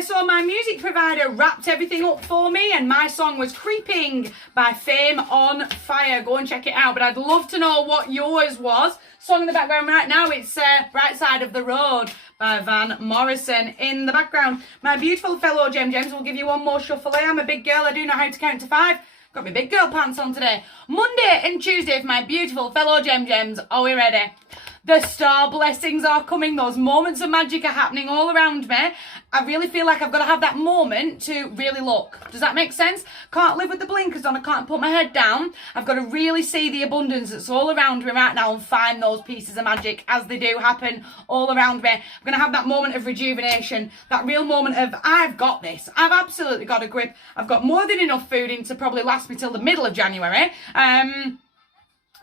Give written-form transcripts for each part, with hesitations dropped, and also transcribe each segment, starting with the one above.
so my music provider wrapped everything up for me and my song was Creeping by Fame on Fire. Go and check it out, but I'd love to know what yours was. Song in the background right now, it's Bright Side of the Road by Van Morrison in the background. My beautiful fellow Gems will give you one more shuffle. I am a big girl, I do know how to count to 5. Got my big girl pants on today. Monday and Tuesday for my beautiful fellow Gems. Are we ready? The star blessings are coming. Those moments of magic are happening all around me. I really feel like I've got to have that moment to really look. Does that make sense? Can't live with the blinkers on. I can't put my head down. I've got to really see the abundance that's all around me right now and find those pieces of magic as they do happen all around me. I'm going to have that moment of rejuvenation, that real moment of, I've got this. I've absolutely got a grip. I've got more than enough food in to probably last me till the middle of January.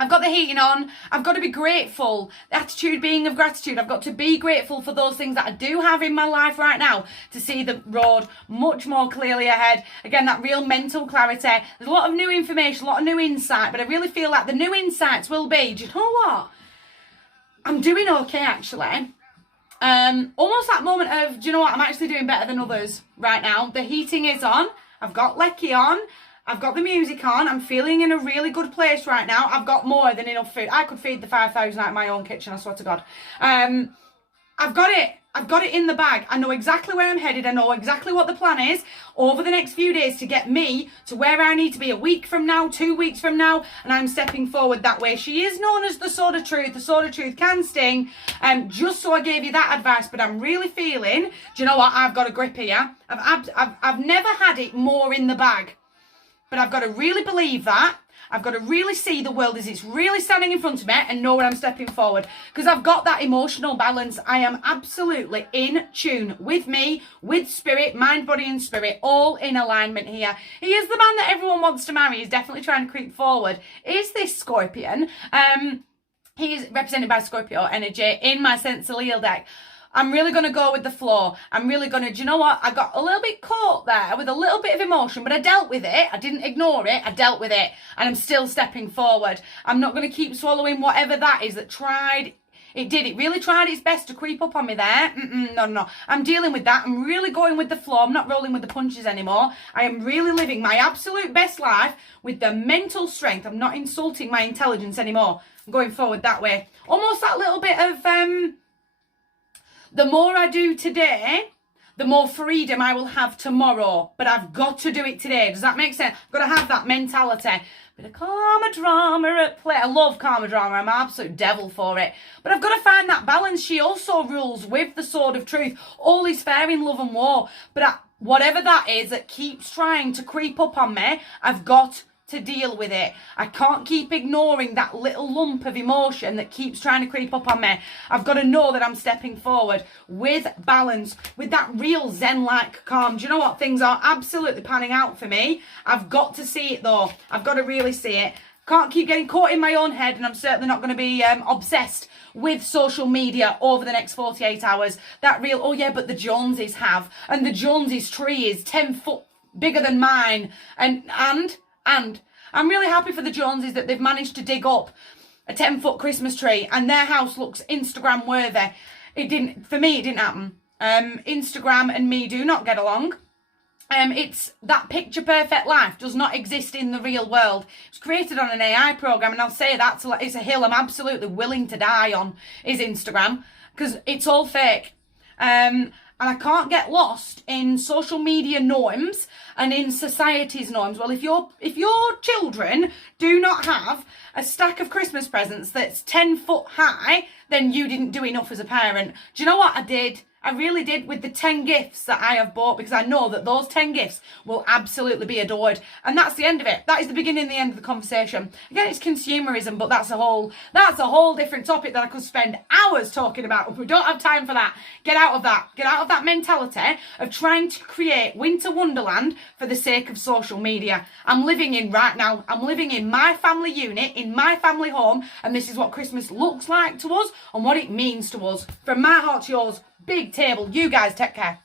I've got the heating on. I've got to be grateful. The attitude being of gratitude. I've got to be grateful for those things that I do have in my life right now to see the road much more clearly ahead. Again, that real mental clarity. There's a lot of new information, a lot of new insight, but I really feel like the new insights will be, do you know what? I'm doing okay, actually. Almost that moment of, do you know what? I'm actually doing better than others right now. The heating is on. I've got Lecky on. I've got the music on. I'm feeling in a really good place right now. I've got more than enough food. I could feed the 5,000 out of my own kitchen, I swear to God. I've got it. I've got it in the bag. I know exactly where I'm headed. I know exactly what the plan is over the next few days to get me to where I need to be a week from now, 2 weeks from now, and I'm stepping forward that way. She is known as the sword of truth. The sword of truth can sting, just so I gave you that advice, but I'm really feeling, do you know what? I've got a grip here. I've never had it more in the bag. But I've got to really believe that. I've got to really see the world as it's really standing in front of me and know where I'm stepping forward. Because I've got that emotional balance. I am absolutely in tune with me, with spirit, mind, body and spirit, all in alignment here. He is the man that everyone wants to marry. He's definitely trying to creep forward. Is this Scorpion? He's represented by Scorpio energy in my Sensorial deck. I'm really going to go with the flow. I'm really going to, do you know what? I got a little bit caught there with a little bit of emotion, but I dealt with it. I didn't ignore it. I dealt with it. And I'm still stepping forward. I'm not going to keep swallowing whatever that is that tried. It did. It really tried its best to creep up on me there. No. I'm dealing with that. I'm really going with the flow. I'm not rolling with the punches anymore. I am really living my absolute best life with the mental strength. I'm not insulting my intelligence anymore. I'm going forward that way. Almost that little bit of... the more I do today, the more freedom I will have tomorrow. But I've got to do it today. Does that make sense? I've got to have that mentality. Bit of karma drama at play. I love karma drama. I'm an absolute devil for it. But I've got to find that balance. She also rules with the sword of truth. All is fair in love and war. But whatever that is that keeps trying to creep up on me, I've got to deal with it. I can't keep ignoring that little lump of emotion that keeps trying to creep up on me. I've got to know that I'm stepping forward with balance, with that real zen-like calm. Do you know what? Things are absolutely panning out for me. I've got to see it though. I've got to really see it. Can't keep getting caught in my own head, and I'm certainly not going to be obsessed with social media over the next 48 hours. That real, oh yeah, but the Joneses have, and the Joneses tree is 10 foot bigger than mine, and I'm really happy for the Joneses that they've managed to dig up a 10-foot Christmas tree and their house looks Instagram worthy. For me, it didn't happen. Instagram and me do not get along. It's that picture perfect life does not exist in the real world. It was created on an AI program, and I'll say that it's a hill I'm absolutely willing to die on, is Instagram, because it's all fake. And I can't get lost in social media norms and in society's norms. Well, if your children do not have a stack of Christmas presents that's 10 foot high, then you didn't do enough as a parent. Do you know what I did? I really did with the 10 gifts that I have bought, because I know that those 10 gifts will absolutely be adored. And that's the end of it. That is the beginning and the end of the conversation. Again, it's consumerism, but that's a whole different topic that I could spend hours talking about. We don't have time for that. Get out of that. Get out of that mentality of trying to create winter wonderland for the sake of social media. I'm living in right now. I'm living in my family unit, in my family home, and this is what Christmas looks like to us and what it means to us. From my heart to yours, big table. You guys take care.